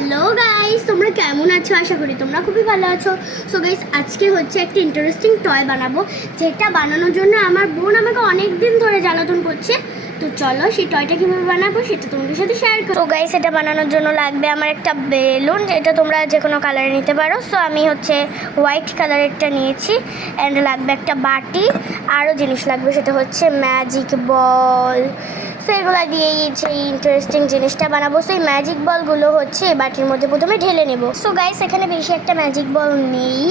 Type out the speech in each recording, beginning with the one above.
Hello guys, তোমরা কেমন আছো? আশা করি তোমরা খুবই ভালো আছো। সো গাইস, আজকে হচ্ছে একটা ইন্টারেস্টিং টয় বানাবো, যেটা বানানোর জন্য আমার বোন আমাকে অনেক দিন ধরে জ্বালাতন করছে। তো চলো সেই টয়টা কীভাবে বানাবো সেটা তোমাদের সাথে শেয়ার করো। তো গাইস, এটা বানানোর জন্য লাগবে আমার একটা বেলুন, যেটা তোমরা যে কোনো কালারে নিতে পারো। সো আমি হচ্ছে হোয়াইট কালারেরটা নিয়েছি। অ্যান্ড লাগবে একটা বাটি, আরও জিনিস লাগবে, সেটা হচ্ছে ম্যাজিক বল। সো এগুলো দিয়েই সেই ইন্টারেস্টিং জিনিসটা বানাবো। সেই ম্যাজিক বলগুলো হচ্ছে বাটির মধ্যে প্রথমে ঢেলে নেব। সো গাইস, এখানে বেশি একটা ম্যাজিক বল নেই,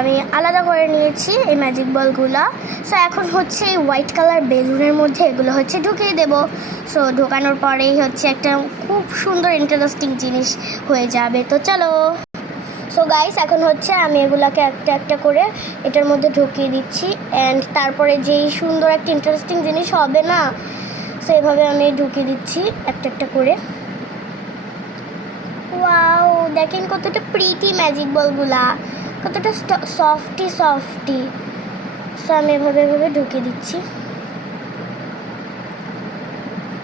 আমি আলাদা করে নিয়েছি এই ম্যাজিক বলগুলো। সো এখন হচ্ছে এই হোয়াইট কালার বেলুনের মধ্যে এগুলো হচ্ছে ঢুকিয়ে দেব। সো ঢোকানোর পরেই হচ্ছে একটা খুব সুন্দর ইন্টারেস্টিং জিনিস হয়ে যাবে। তো চলো। সো গাইস, এখন হচ্ছে আমি এগুলাকে একটা একটা করে এটার মধ্যে ঢুকিয়ে দিচ্ছি। অ্যান্ড তারপরে যেই সুন্দর একটা ইন্টারেস্টিং জিনিস হবে না, সো এভাবে আমি ঢুকিয়ে দিচ্ছি একটা একটা করে। ওয়াও, দেখেন কতটা প্রিটি ম্যাজিক বলগুলা, কতটা সফটি। সো আমি এভাবে ঢুকিয়ে দিচ্ছি।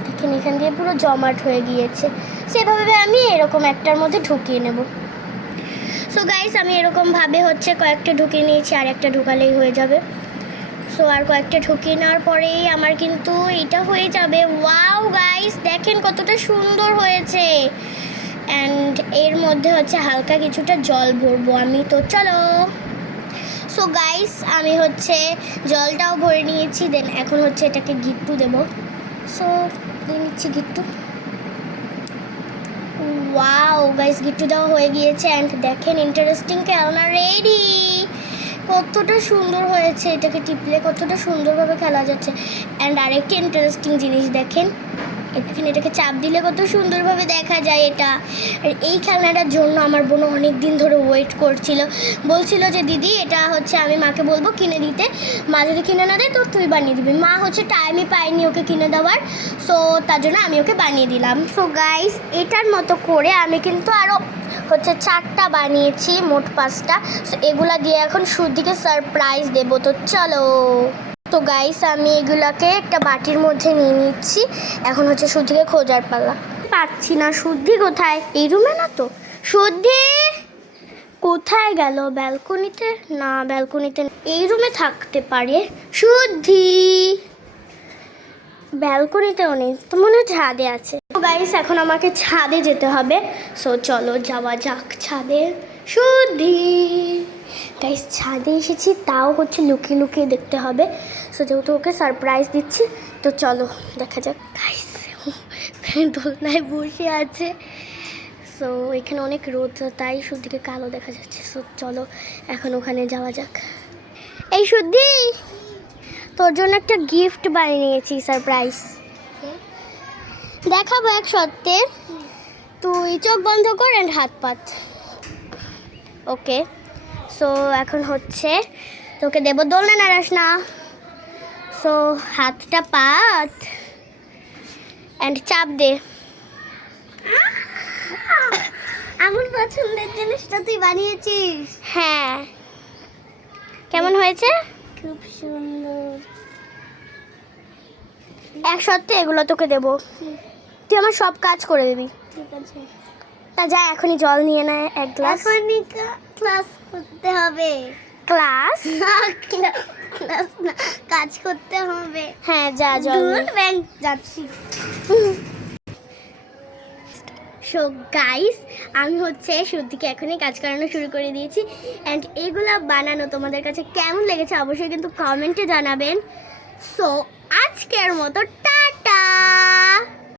দেখেন এখান দিয়ে পুরো জমাট হয়ে গিয়েছে। সেভাবে আমি এরকম একটার মধ্যে ঢুকিয়ে নেব। সো গাইস, আমি এরকমভাবে হচ্ছে কয়েকটা ঢুকিয়ে নিয়েছি, আর একটা ঢুকালেই হয়ে যাবে। সো আর কয়েকটা ঢুকিয়ে নেওয়ার পরেই আমার কিন্তু এটা হয়ে যাবে। ওয়াও গাইস, দেখেন কতটা সুন্দর হয়েছে। অ্যান্ড এর মধ্যে হচ্ছে হালকা কিছুটা জল ভরবো আমি। তো চলো। সো গাইস, আমি হচ্ছে জলটাও ভরে নিয়েছি। দেন এখন হচ্ছে এটাকে গিট্টু দেবো। সো দিয়ে নিচ্ছি গিট্টু। ওয়াও গাইস, গিট্টু দেওয়া হয়ে গিয়েছে। অ্যান্ড দেখেন ইন্টারেস্টিং খেলনা রেডি। কতটা সুন্দর হয়েছে, এটাকে টিপলে কতটা সুন্দরভাবে খেলা যাচ্ছে। অ্যান্ড আরেকটি ইন্টারেস্টিং জিনিস দেখেন, এখানে এটাকে চাপ দিলে কত সুন্দরভাবে দেখা যায় এটা। আর এই খেলনাটার জন্য আমার বোন অনেক দিন ধরে ওয়েট করছিল, বলছিল যে দিদি এটা হচ্ছে আমি মাকে বলবো কিনে দিতে, মা যদি কিনে না দেয় তো তুই বানিয়ে দিবি। মা হচ্ছে টাইমই পায়নি ওকে কিনে দেওয়ার, সো তার জন্য আমি ওকে বানিয়ে দিলাম। সো গাইস, এটার মতো করে আমি কিন্তু আরও হচ্ছে 4টা বানিয়েছি, মোট 5টা। সো এগুলা দিয়ে এখন শুদ্ধিকে সারপ্রাইজ দেবো। তো চলো। তো গাইস, আমি এগুলাকে একটা বাটির মধ্যে নিয়ে নিচ্ছি। এখন হচ্ছে শুদ্ধিকে খোঁজার পালা। পাচ্ছি না, শুদ্ধি কোথায়? এই রুমে না তো। শুদ্ধি কোথায় গেল? ব্যালকনিতে না, ব্যালকনিতে এই রুমে থাকতে পারে। শুদ্ধি ব্যালকনিতেও নেই তো, মনে হয় ছাদে আছে। তো গাইস, এখন আমাকে ছাদে যেতে হবে। সো চলো যাওয়া যাক ছাদে। শুদ্ধি গাইস, ছাদে এসেছি, তাও হচ্ছে লুকিয়ে লুকিয়ে দেখতে হবে। সো যেহেতু ওকে সারপ্রাইজ দিচ্ছি, তো চলো দেখা যাক। গাইস, দোলনায় বসে আছে। সো এখানে অনেক রোদ, তাই শুদ্ধিকে কালো দেখা যাচ্ছে। সো চলো এখন ওখানে যাওয়া যাক। এই শুদ্ধি, তোর জন্য একটা গিফট বানিয়েছি, সারপ্রাইজ দেখাবো এক সত্যি। তুই চোখ বন্ধ কর অ্যান্ড হাত পাত। ওকে। সো এখন হচ্ছে তোকে দেবো, দোলনা নাড়াস না। সো হাতটা পাত অ্যান্ড চাপ দে। আমার পছন্দের জিনিসটা তুই বানিয়েছিস। হ্যাঁ, কেমন হয়েছে? খুব সুন্দর। এক সত্যি এগুলো তোকে দেবো, তুই আমার সব কাজ করে দিবি। ঠিক আছে, তা যা এখনই জল নিয়ে নেয় এক গ্লাস। এখনই ক্লাস করতে হবে। ক্লাস ক্লাস না, কাজ করতে হবে। হ্যাঁ যা, জল যাচ্ছি। সো গাইস, আমি হচ্ছে শুদ্ধিকে এখনই কাজ করানো শুরু করে দিয়েছি। অ্যান্ড এগুলা বানানো তোমাদের কাছে কেমন লেগেছে অবশ্যই কিন্তু কমেন্টে জানাবেন। সো আজকের মতো টাটা।